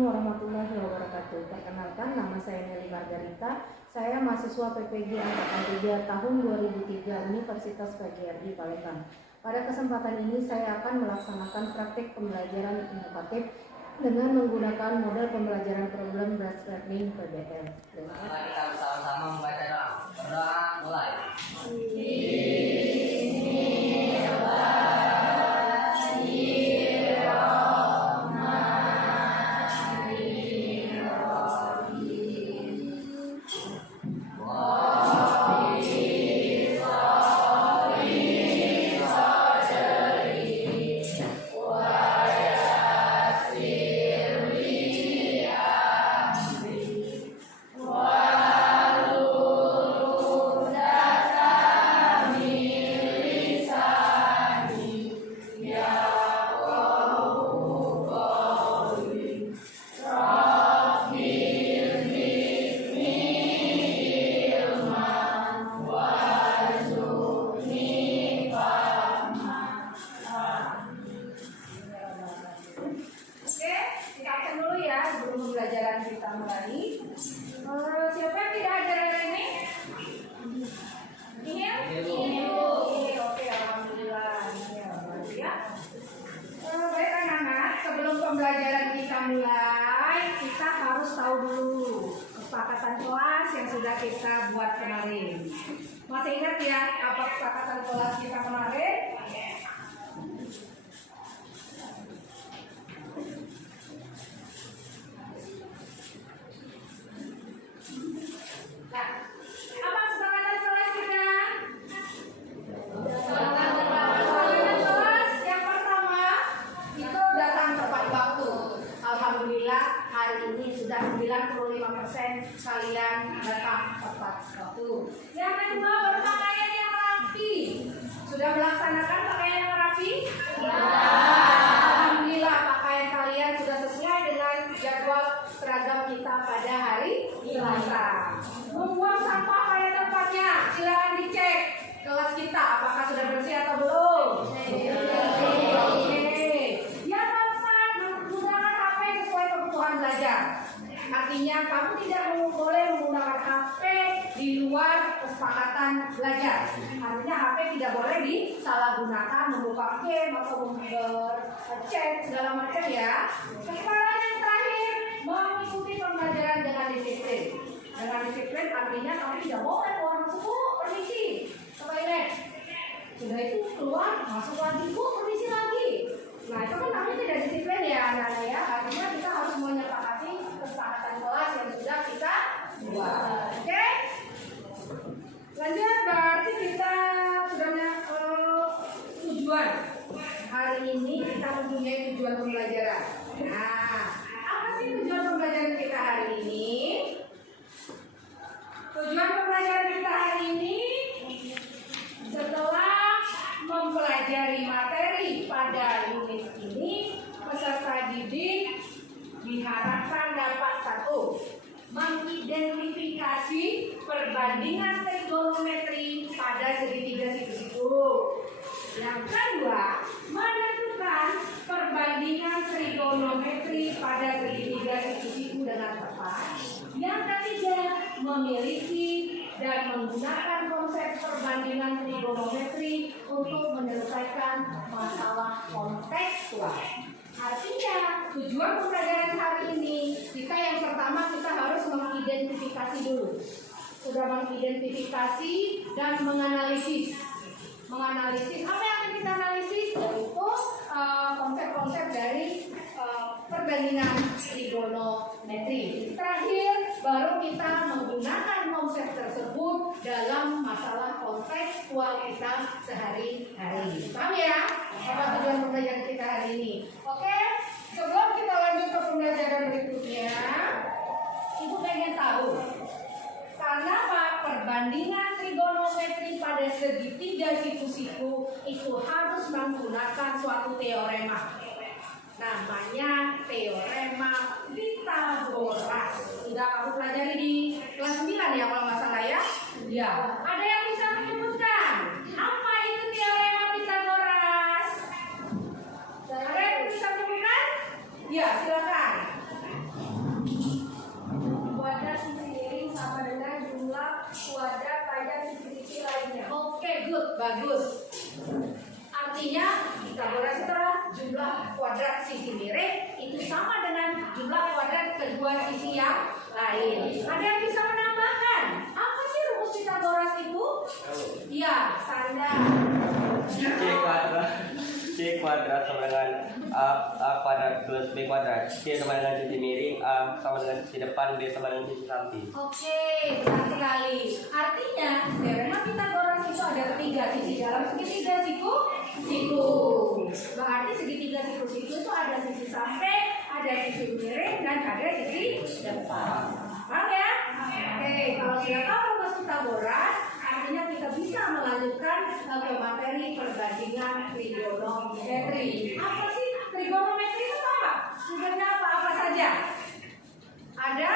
Assalamualaikum warahmatullahi wabarakatuh. Perkenalkan, nama saya Nelly Margarita. Saya mahasiswa PPG Angkatan 3 tahun 2003 Universitas PGRI Palembang. Pada kesempatan ini saya akan melaksanakan praktik pembelajaran inovatif dengan menggunakan model pembelajaran problem based learning PBL. Kita bersama-sama membaca doa. Berdoa mulai. Pembelajaran kita mulai. Siapa yang tidak hadir hari ini? Ini? Oke, alhamdulillah. Ya. Baik anak-anak, sebelum pembelajaran kita mulai, kita harus tahu dulu kesepakatan kelas yang sudah kita buat kemarin. Masih ingat ya apa kesepakatan kelas kita kemarin? Hari ini sudah 95% kalian datang tepat waktu. Yang kedua, berpakaian yang rapi. Sudah melaksanakan pakaian yang rapi? Alhamdulillah, pakaian kalian sudah sesuai dengan jadwal seragam kita pada hari Selasa. Membuang sampah pada tempatnya. Silakan dicek kelas kita apakah sudah bersih atau belum. Belajar. Artinya kamu tidak boleh menggunakan HP di luar kesepakatan belajar. Artinya HP tidak boleh disalahgunakan, membuka game atau chat segala macam ya. Kesepakatan yang terakhir, mengikuti pembelajaran dengan disiplin. Dengan disiplin artinya kamu tidak boleh keluar masuk, Bu, permisi ke toilet. Sudah itu keluar masuk lagi, Bu, permisi lagi. Nah itu kan kami tidak disiplin ya anak-anak ya. Artinya kita harus menyepakati kesepakatan kelas yang sudah kita buat. Oke? Lanjut, berarti kita sudah tujuan. Hari ini kita mempunyai tujuan pembelajaran. Nah, apa sih tujuan pembelajaran kita hari ini? Tujuan pembelajaran kita hari ini setelah mempelajari materi pada unit ini, peserta didik diharapkan dapat satu, mengidentifikasi perbandingan trigonometri pada segitiga siku-siku. Yang kedua, menentukan perbandingan trigonometri pada segitiga siku-siku dengan tepat. Yang ketiga, memiliki dan menggunakan konsep perbandingan trigonometri untuk menyelesaikan masalah kontekstual. Artinya, tujuan pembelajaran hari ini, kita yang pertama kita harus mengidentifikasi dulu. Sudah mengidentifikasi dan menganalisis. Menganalisis, apa yang akan kita analisis? Yaitu konsep-konsep dari perbandingan trigonometri. Terakhir, baru kita menggunakan konsep tersebut dalam masalah kontekstual kita sehari-hari. Paham ya? Apa tujuan pembelajaran kita hari ini? Oke, sebelum kita lanjut ke pembelajaran berikutnya, Ibu pengen tahu kenapa perbandingan trigonometri pada segitiga siku-siku itu harus menggunakan suatu teorema. Namanya teorema Pythagoras. Sudah kamu pelajari di kelas 9 ya kalau nggak salah ya? Ya. Ada yang bisa menyebutkan apa itu teorema Pythagoras? Ada yang bisa menyebutkan? Ya, silakan. good, bagus. Artinya Pitagoras adalah jumlah kuadrat sisi miring itu sama dengan jumlah kuadrat kedua sisi yang lain. Ada yang bisa menambahkan? Apa sih rumus Pitagoras itu? Iya, Sanda. C kuadrat sama dengan A kuadrat plus B kuadrat. C sama dengan sisi miring, A sama dengan sisi depan, B sama dengan sisi samping. Oke, benar sekali. Artinya teorema Pitagoras itu ada 3 sisi dalam segitiga siku. Berarti segitiga siku itu ada sisi samping, ada sisi miring, dan ada sisi depan. Paham ya? Oke, kalau sudah tahu rumus Pitagoras, artinya kita bisa melanjutkan ke materi perbandingan trigonometri. Apa sih trigonometri itu apa? Sumbernya apa saja? Ada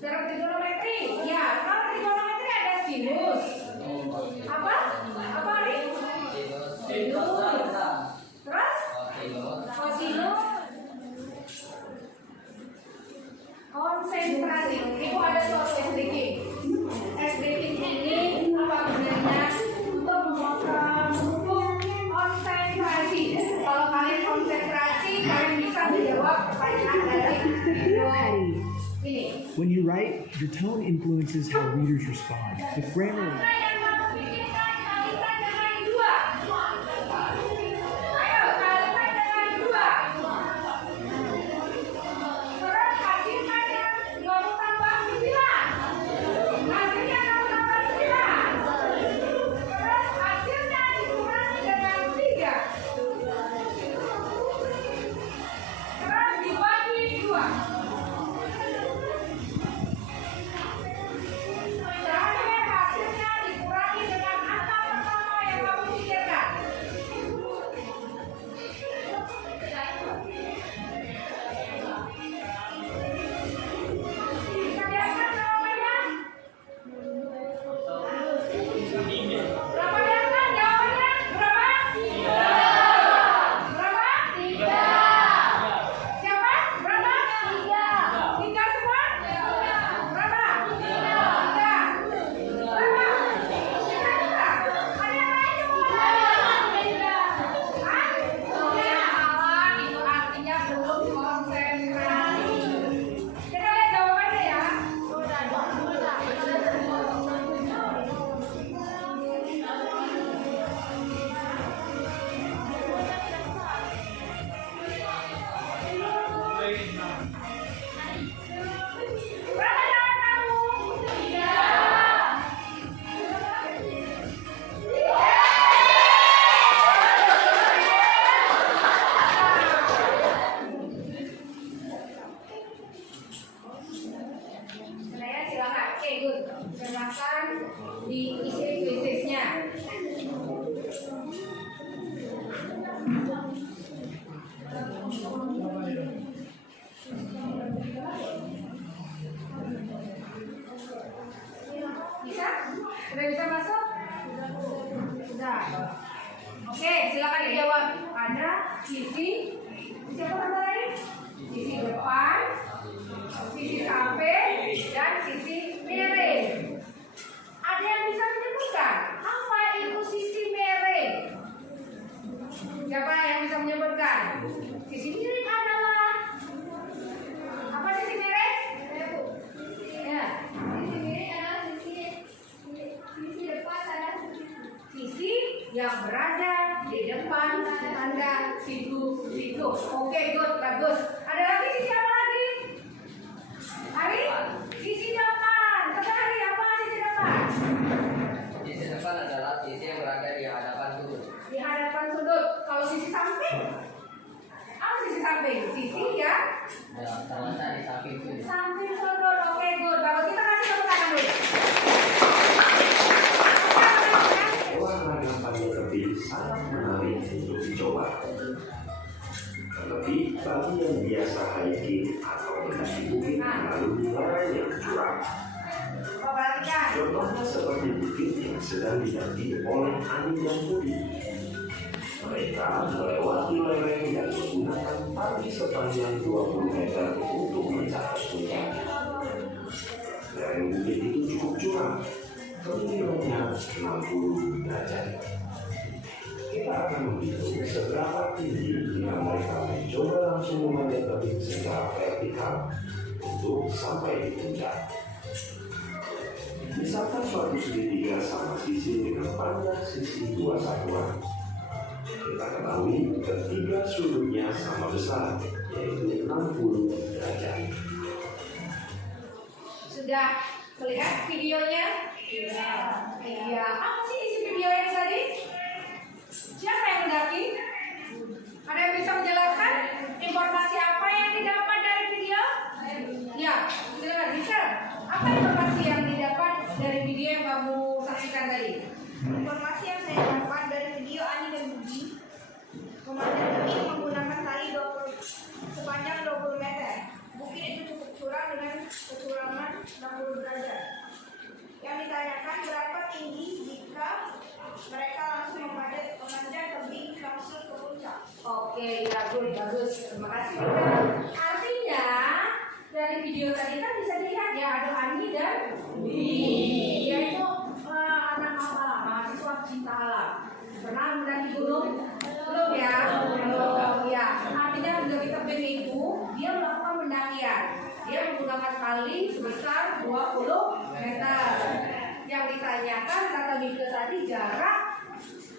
dalam trigonometri. Ya, kalau trigonometri ada sinus. Apa nih? Sinus. Terus? Kosinus. Konsentrasi. Ibu ada suatu SDK. SDK ini apa gunanya? Untuk mengukur konsentrasi. Kalau kalian konsentrasi, kalian bisa menjawab pertanyaan dari video ini. When you write, your tone influences how readers respond. With Grammarly, Sudah bisa masuk? Sudah. Oke, silakan dijawab. Ada sisi apa nama tadi? Sisi depan, sisi samping, dan sisi miring. Ada yang bisa menyebutkan apa itu sisi miring? Siapa yang bisa menyebutkan? Sisi miring adalah apa sisi miring? Ya. Sisi yang berada di depan tanda siku. Oke, good, bagus. Ada lagi sisi apa lagi? Hari? Sisi depan. Kata Hari, apa sisi depan? Sisi depan adalah sisi yang berada di hadapan sudut. Di hadapan sudut. Kalau sisi samping? Apa sisi samping? Sisi ya? Terletak di samping sudut. Samping sudut. Oke, good, bagus. Kita kasih tepuk tangan dulu. Warna yang paling lebih sangat menarik untuk dicoba. Terlebih bagi yang biasa hiking atau mendaki bukit melalui lereng yang curam. Perhatikan. Contohnya seperti bukit yang sedang didampingi oleh angin yang putih. Mereka melewati lereng dan menggunakan tali sepanjang 20 meter untuk mencapai puncak. Lereng bukit itu cukup curam. Ketinggiannya 60 derajat. Kita akan menghitung seberapa tinggi jika mereka mencoba langsung memanjat tebing secara vertikal untuk sampai di puncak. Misalkan suatu segitiga sama sisi dengan panjang sisi 2 satuan. Kita ketahui ketiga sudutnya sama besar, yaitu 60 derajat. Sudah melihat videonya? Iya. Apa sih isi video yang tadi? Siapa yang mendaki? Ada yang bisa menjelaskan informasi apa yang didapat dari video? Ya, silakan bisa. Apa informasi yang didapat dari video yang kamu saksikan tadi? Informasi yang saya dapat dari video Ani dan Budi, memanjat tebing menggunakan tali 20 sepanjang 20 meter. Bukit itu cukup curam dengan kecurangan 60 derajat. Yang ditanyakan berapa tinggi jika mereka langsung memanjat tebing langsung ke puncak. Oke, ya good, bagus. Terima kasih juga. Artinya dari video tadi kan bisa dilihat ya ada Ani dan Budi. Yaitu anak alam, mahasiswa cinta alam. Pernah mendaki gunung? Belum ya? Belum ya. Artinya mendaki tebing itu dia melakukan pendakian. Dia menggunakan tali sebesar 20 meter. Yang ditanyakan kata Mika tadi jarak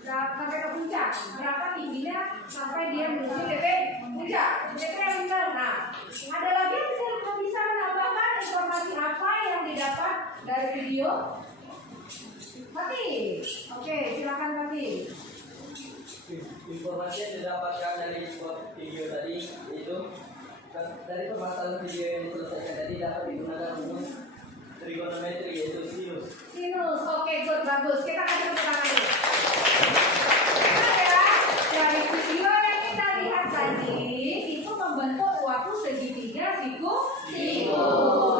sampai ke puncak. Berapa tingginya sampai dia menuju titik puncak? Kira-kira benar. Nah, ada lagi yang bisa menambahkan informasi apa yang didapat dari video? Mati. Oke, silakan Mati. Informasi yang didapatkan dari sebuah video tadi itu dari permasalahan video yang diselesaikan tadi dapat digunakan untuk trigonometri yaitu sinus. Sinus, oke, good, bagus. Kita kasih tepuk tangan dulu. Nah ya, dari video yang kita lihat tadi itu membentuk suatu segitiga siku.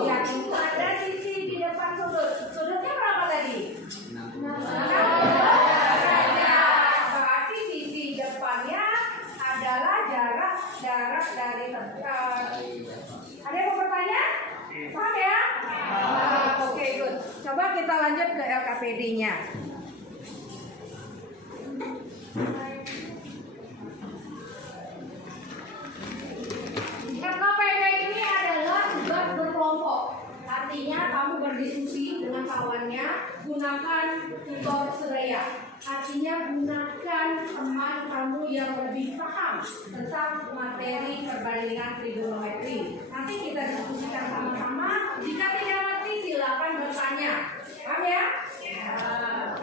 Yang itu ada sisi di depan sudut. Sudutnya berapa tadi? 60 derajat. Berarti sisi depannya adalah jarak dari ada yang mau bertanya? Paham ya? Oke, good. Coba kita lanjut ke LKPD-nya. LKPD ini adalah tugas berkelompok. Artinya kamu berdiskusi dengan kawannya, gunakan tutor seraya. Artinya gunakan teman kamu yang lebih paham tentang materi perbandingan trigonometri. Nanti kita diskusikan sama-sama. Jika tidak ngerti silakan bertanya. Paham ya?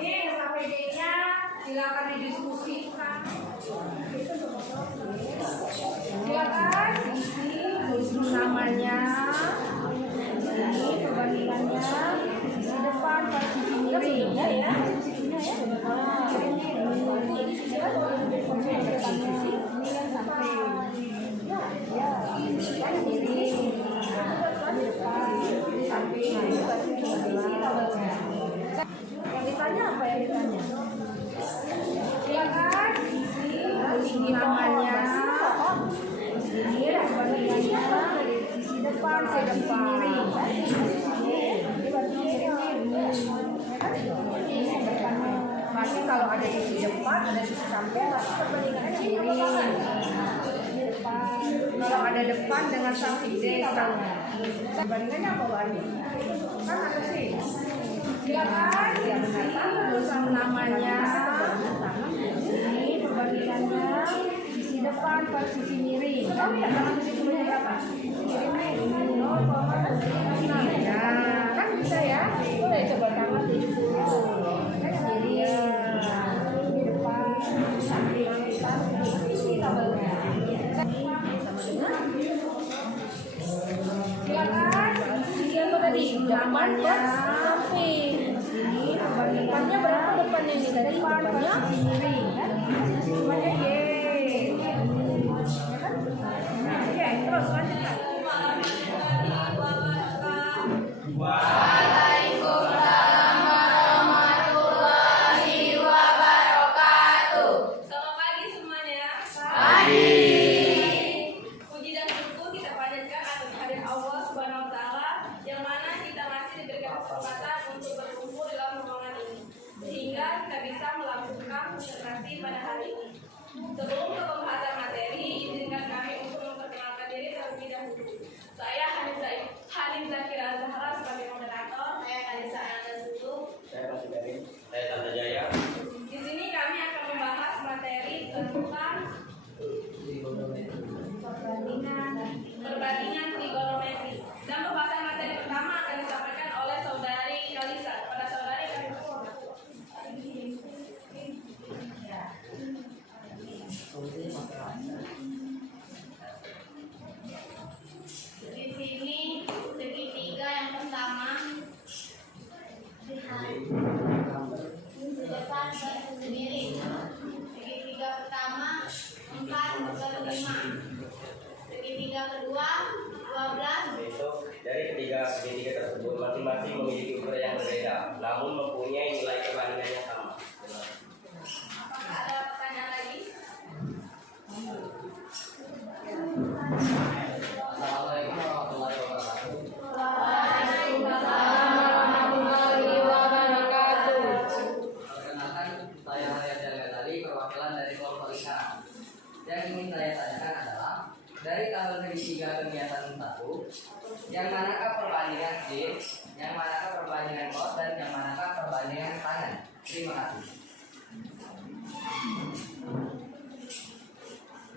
Ini LKPD-nya silakan didiskusikan. Silakan isi tulis namanya. Ini perbandingannya sisi depan per sisi miring ya. Yang ditanya apa yang ditanya? Silakan isi namanya. Ini perbandingannya sisi depan per sisi miring. Berarti kalau ada sisi depan, ada sisi samping, berarti perbandingannya kiri. Kalau ada depan dengan samping desa, perbandingannya apa Bani? Kan ada sih. Silakan, ya benar. Terus namanya. Ini perbandingannya sisi depan per sisi miring. Tahu ya kalau sisi miring berapa? Nah, kan bisa ya. Boleh coba tangan 70. Depannya samping. Ini depannya berapa depannya ini? Depannya miring. Depannya Y. Oke, terus lanjutkan. Waalaikumsalam warahmatullahi wabarakatuh. Selamat pagi semuanya. Pagi. Puji dan syukur kita panjatkan atas kehadirat Allah Subhanahu wa taala yang mana kita masih diberikan kesempatan untuk berkumpul dalam ruangan kita bisa melakukan konsentrasi pada hari ini. Sebelum ke pembahasan materi, izinkan kami untuk memperkenalkan diri terlebih dahulu. Saya Haniza Kira Zahra sebagai moderator. Saya Kalisa Ananda Sutu. Saya Mas Karim. Saya Tante Jaya. Di sini kami akan membahas materi tentang perbandingan trigonometri. Dan pembahasan materi pertama akan disampaikan oleh saudari Kalisa. Pada saudari Kalisa. Di sini segitiga yang pertama depan sendiri. Segitiga pertama 4/5. Segitiga kedua 12. Besok dari ketiga segitiga tersebut masing-masing memiliki ukuran yang berbeda, namun mempunyai nilai perbandingan yang sama. Apakah ada pertanyaan lagi? Assalamualaikum warahmatullahi wabarakatuh. Perkenalkan, saya Haryat Jalgatali, perwakilan dari kelompok lingkaran. Yang ingin saya tanyakan adalah dari tanggal segitiga kegiatan 1, yang manakah perbandingan sin, yang manakah perbandingan cos, dan yang manakah perbandingan tangen? Terima kasih.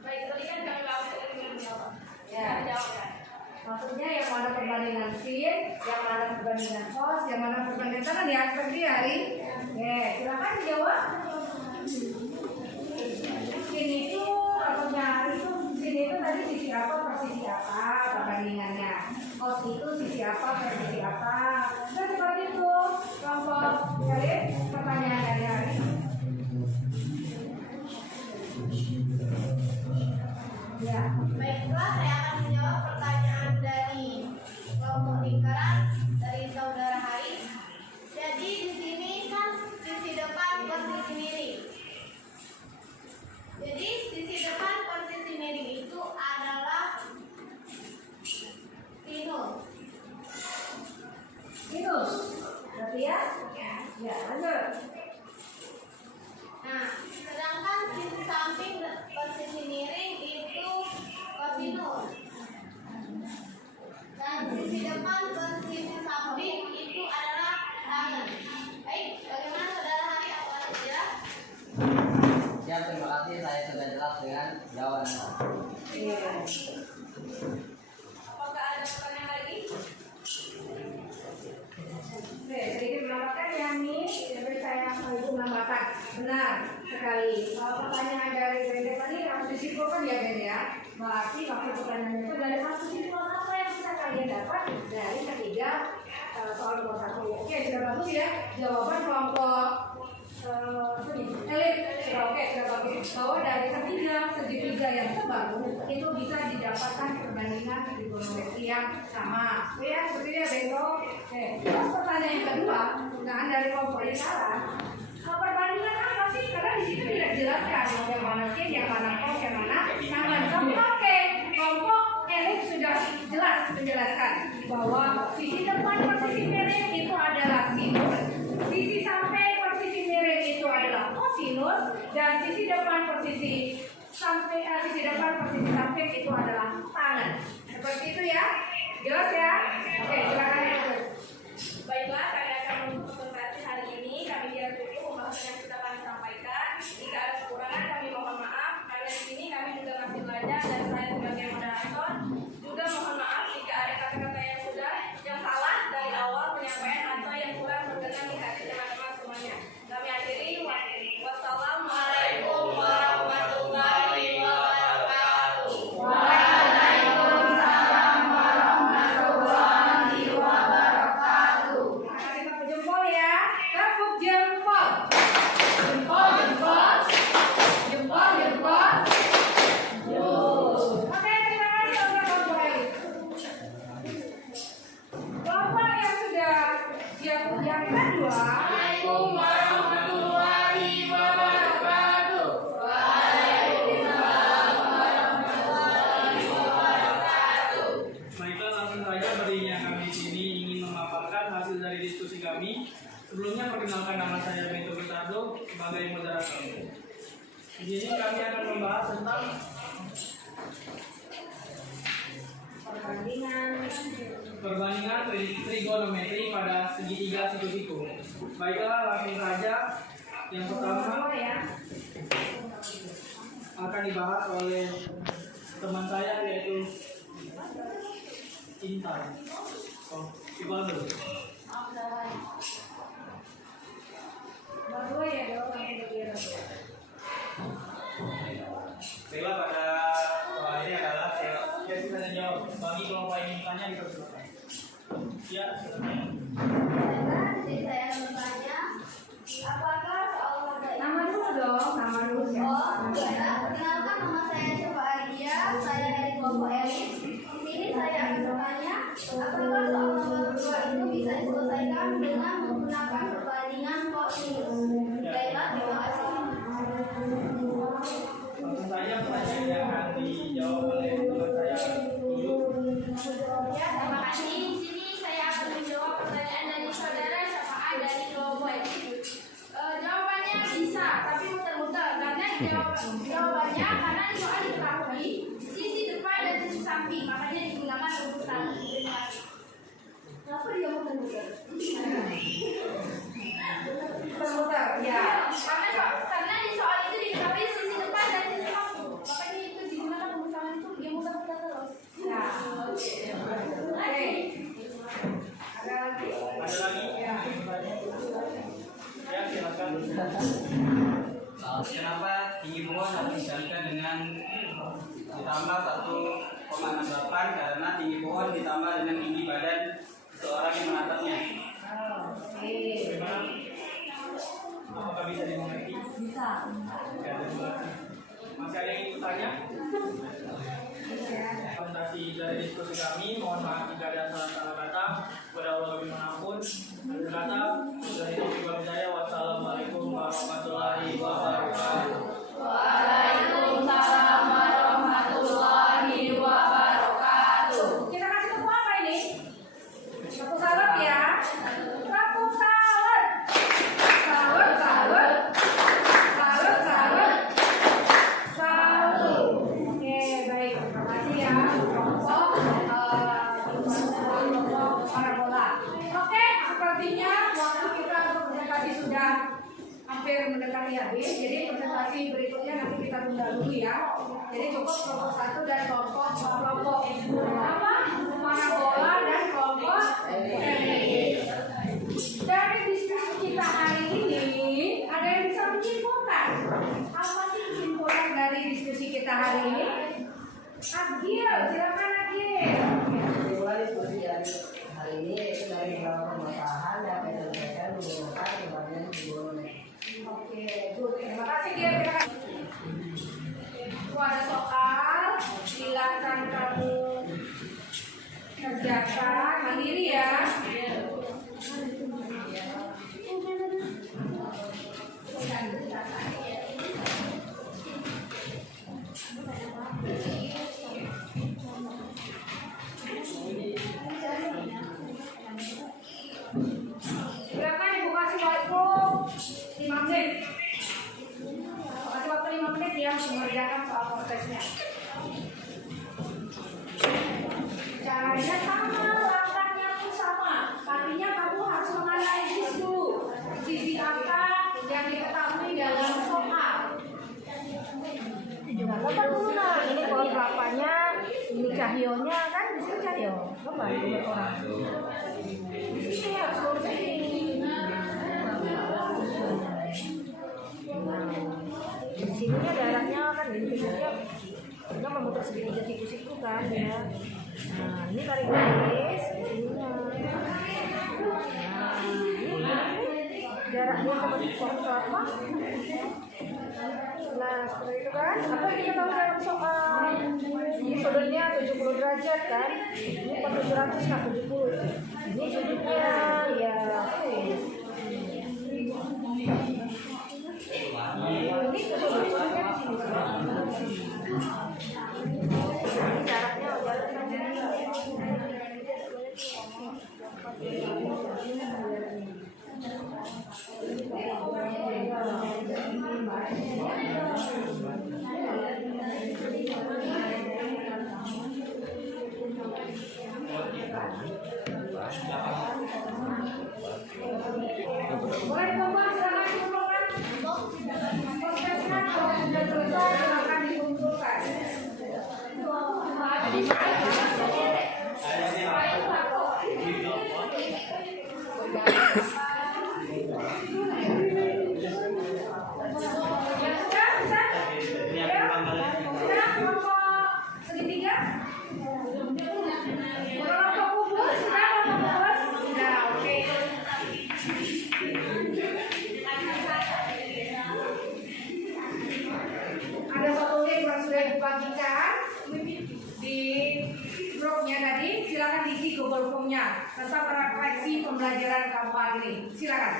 Baik, tadi kan kami bahas dari menjawab. Ya. Jawabkan. Maksudnya yang mana perbandingan sin, yang mana perbandingan cos, yang mana perbandingan tangan ya seperti hari. Oke, silakan jawab. Sin itu maksudnya itu sin itu tadi sisi apa per sisi apa perbandingannya. Cos itu sisi apa per sisi apa. Nah seperti itu kelompok dari pertanyaan dari hari. Ya. Baiklah, saya akan menjawab pertanyaan dari kelompok lingkaran dari saudara Hari. Jadi di sini kan sisi depan per sisi miring. Jadi sisi depan per sisi miring itu adalah sinus. Sinus. Berarti ya? Ya, lanjut. Nah, sedangkan sisi samping per sisi miring itu kosinus. Dan sisi depan per sisi samping itu adalah tangen. Baik, bagaimana saudara Hari? Apakah jelas? Siap, terima kasih. Saya sudah jelas dengan jawabannya. Iya. Apakah ada pertanyaan lagi? Oke, sedikit menambahkan ya nih, tapi saya itu menambahkan benar sekali. Pertanyaan dari Brenda tadi harus disimpulkan ya Ben ya. Berarti waktu pertanyaan itu dari satu kesimpulan apa yang bisa kalian dapat dari ketiga soal nomor 1. Oke, sudah bagus ya. Jawaban kelompok elit sudah oke, sudah bagus. Bahwa dari ketiga segitiga yang sebaru itu bisa didapatkan perbandingan trigonometri yang sama. Oke ya, seperti itu ya Bento. Oke, terus pertanyaan yang kedua, kan dari kelompok lingkaran. Perbandingan apa sih? Karena di situ tidak dijelaskan yang mana sin, yang mana cos, yang mana tangen. Tapi oke, kelompok elit sudah jelas menjelaskan bahwa sisi depan per sisi miring itu adalah sinus, sisi samping per sisi miring itu adalah kosinus, dan sisi depan per sisi samping itu adalah tangen. Seperti itu ya, jelas ya? Oke, silakan ya. Baiklah, kami akan mempresentasi hari ini. Kami tidak cukup pembahasan yang sudah kami sampaikan. Jika ada kekurangan, kami mohon maaf. Karena di sini kami juga masih belajar dan saya sebagai moderator juga mohon maaf jika ada kata-kata yang salah dari awal penyampaian atau yang kurang berkenan di hati teman-teman semuanya. Kami akhiri. Wassalamualaikum warahmatullahi wabarakatuh. Waalaikumsalam warahmatullahi wabarakatuh. Kasih tepuk jempol ya, tepuk jempol, jempol, jempol, jempol, jempol. Oke, terima kasih untuk kelompok elit. Kelompok yang sudah siap yang kedua. Waalaikumsalam warahmatullahi wabarakatuh. Baiklah, langsung saja berinya kami di sini ingin memaparkan hasil dari diskusi kami Sebelumnya perkenalkan, nama saya Beto Ricardo sebagai moderator. Di sini kami akan membahas tentang perbandingan trigonometri pada segitiga siku-siku. Baiklah, langsung saja. Yang pertama akan dibahas oleh teman saya, yaitu Intan. Coba dulu. Baiklah, pada soal ini adalah saya bisa jawab. Bagi kelompok yang bertanya dipersilakan. Ya, silakan. Jadi saya akan bertanya, apakah soal pada Nama dulu dong, nama dulu ya. Perkenalkan, nama saya Syafa Adia, saya dari kelompok elit. Di sini saya akan bertanya, apakah soal nomor 2 itu bisa diselesaikan dengan menggunakan perbandingan kosinus? Baiklah, terima kasih. Langsung saja pertanyaan yang akan dijawab oleh teman saya dulu. Ya, terima kasih. Di sini saya akan menjawab pertanyaan dari saudara Syafa'ah dari kelompok ini. Jawabannya bisa, tapi muter-muter. Karena jawabannya karena di soal diketahui sisi depan dan sisi samping, makanya digunakan rumusan. Terima kasih. Kenapa dia muter-muter? Muter-muter, ya. Karena di soal itu diketahui sisi depan dan sisi samping, makanya itu digunakan rumusan itu dia muter-muter terus. Ya. Oke. Ada lagi? Ada lagi? Ya, silakan. Kenapa tinggi pohon harus dikalikan dengan ditambah 1,68 karena tinggi pohon ditambah dengan tinggi badan seorang yang menatapnya. Bagaimana? Apakah bisa dimengerti? Bisa. Ya, terima kasih. Masih ada yang ingin bertanya? Presentasi dari diskusi kami, mohon maaf jika ada salah-salah kata. Kepada Allah dimanapun, kata dari Tuhan saya. Wassalamualaikum warahmatullahi wabarakatuh. Waalaikumsalam warahmatullahi wabarakatuh. Kita kasih tepuk apa ini? Tepuk salep ya. Tepuk salep. Salep, salep. Salep, salep. Salep. Oke, baik. Terima kasih ya. Kelompok parabola. Oke, sepertinya waktu kita untuk presentasi sudah hampir mendekati habis. Jadi presentasi berikutnya nanti kita tunda dulu ya. Jadi cukup kelompok 1 dan kelompok apa? Parabola dan kelompok dari diskusi kita hari ini ada yang bisa menyimpulkan apa sih kesimpulan dari diskusi kita hari ini? Agil, silakan Agil. Kesimpulan diskusi hari ini yaitu dari beberapa permasalahan yang akan disampaikan menggunakan perbandingan trigonometri. Oke, good. Terima kasih Gil. Ada soal, silakan kamu kerjakan mandiri ya. Silakan Ibu kasih waktu 5 menit. Kasih waktu 5 menit ya untuk mengerjakan soal prosesnya. Caranya sama, langkahnya pun sama. Artinya kamu harus menganalisis dulu sisi apa yang diketahui dalam soal. Nah, lepas dulu nah, ini pohon kelapanya, ini cahyonya kan di sini cahyo. Coba orang. Di sini harus lurus ini. Di sininya daratnya kan di sininya kita memutar segitiga siku-siku kan ya. Nah, ini tarik garis ininya. Nah, ini jaraknya seperti pohon kelapa. Nah, seperti itu kan. Apa yang kita tahu dalam soal? Ini sudutnya 70 derajat kan. Ini 700 kan 70. Ini sudutnya ya. Ini sudutnya di sini. Ini jaraknya Segitiga? Kelompok kubus, sudah kelompok kubus? Sudah, oke. Ada satu link yang sudah dibagikan di grupnya tadi. Silakan diisi Google Form-nya tentang refleksi pembelajaran kamu hari ini. Silakan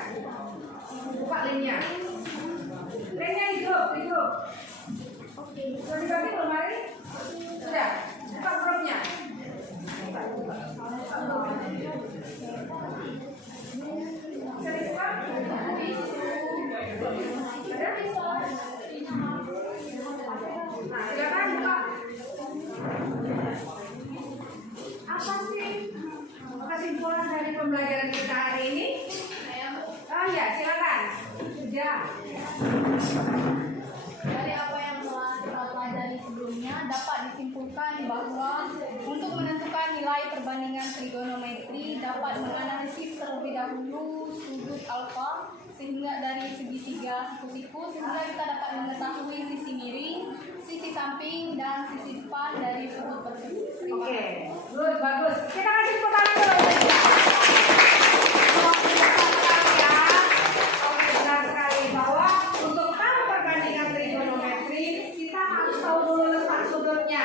buka linknya. Linknya di grup. Oke. Sudah dibagi belum hari ini? Sudah. Buka grupnya. Bisa dibuka? Ada? Nah, silakan buka. Apa sih kesimpulan dari pembelajaran kita hari ini? Oh ya, silakan. Sudah. Dari apa yang telah kita pelajari sebelumnya dapat disimpulkan bahwa untuk menentukan nilai perbandingan trigonometri dapat menganalisis terlebih dahulu sudut alfa sehingga dari segitiga siku-siku sehingga kita dapat mengetahui sisi miring, sisi samping dan sisi depan dari sudut tersebut. Oke, good, bagus. Kita kasih tepuk tangan dulu. Oke, benar sekali bahwa untuk tahu perbandingan trigonometri kita harus tahu dulu letak sudutnya.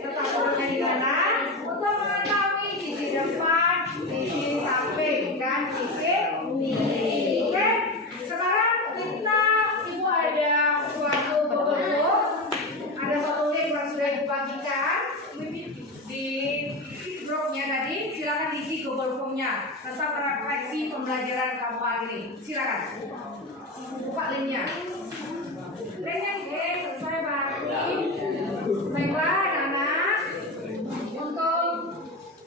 Letak sudutnya di mana? Untuk mengetahui sisi depan, sisi samping dan sisi miring. Oke, sekarang kita ibu ada suatu buku. Ada satu link yang sudah dibagikan di grupnya tadi. Silakan diisi Google Form-nya tentang refleksi pembelajaran kamu hari ini. Silakan buka linknya. Linknya selesai berarti. Baiklah anak-anak, untuk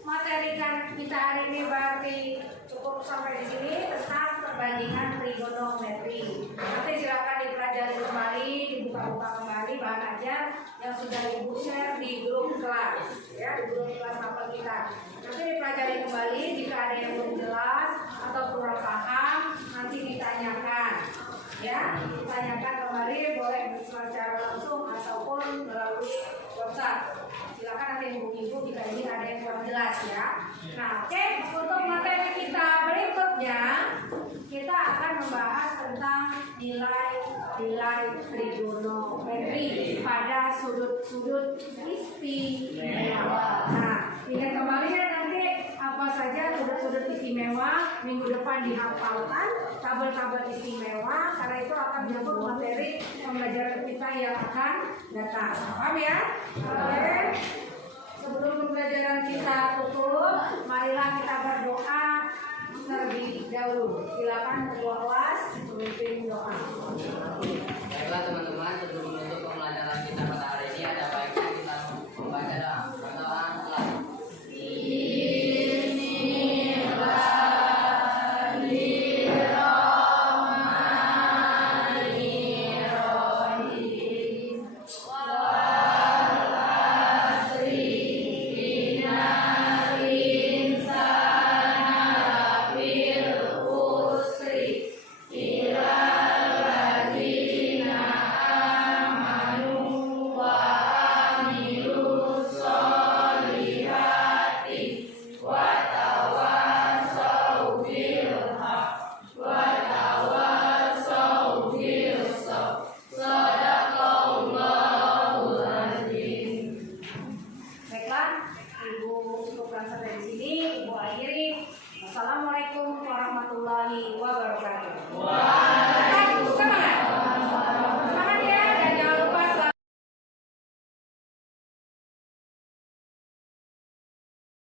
materi kita hari ini berarti cukup sampai di sini tentang perbandingan trigonometri. Nanti silakan dipelajari kembali, dibuka-buka kembali bahan ajar yang sudah ibu share di grup kelas, ya, di grup kelas mapel kita. Nanti dipelajari kembali, jika ada yang belum jelas atau kurang paham nanti ditanyakan, ya, ditanyakan kembali, boleh secara langsung ataupun melalui WhatsApp. Silakan nanti hubungi ibu jika ini ada yang kurang jelas, ya. Nah, oke, untuk materi kita berikutnya kita akan membahas tentang nilai trigonometri pada sudut-sudut istimewa. Nah, ingat kembali ya nanti apa saja sudut-sudut istimewa minggu depan dihafalkan tabel-tabel istimewa karena itu akan menyangkut materi pembelajaran kita yang akan datang. Paham ya? Oke. Sebelum pembelajaran kita tutup, marilah kita berdoa terlebih dahulu. Silakan ketua kelas memimpin doa. Baiklah teman-teman, sebelum menutup pembelajaran kita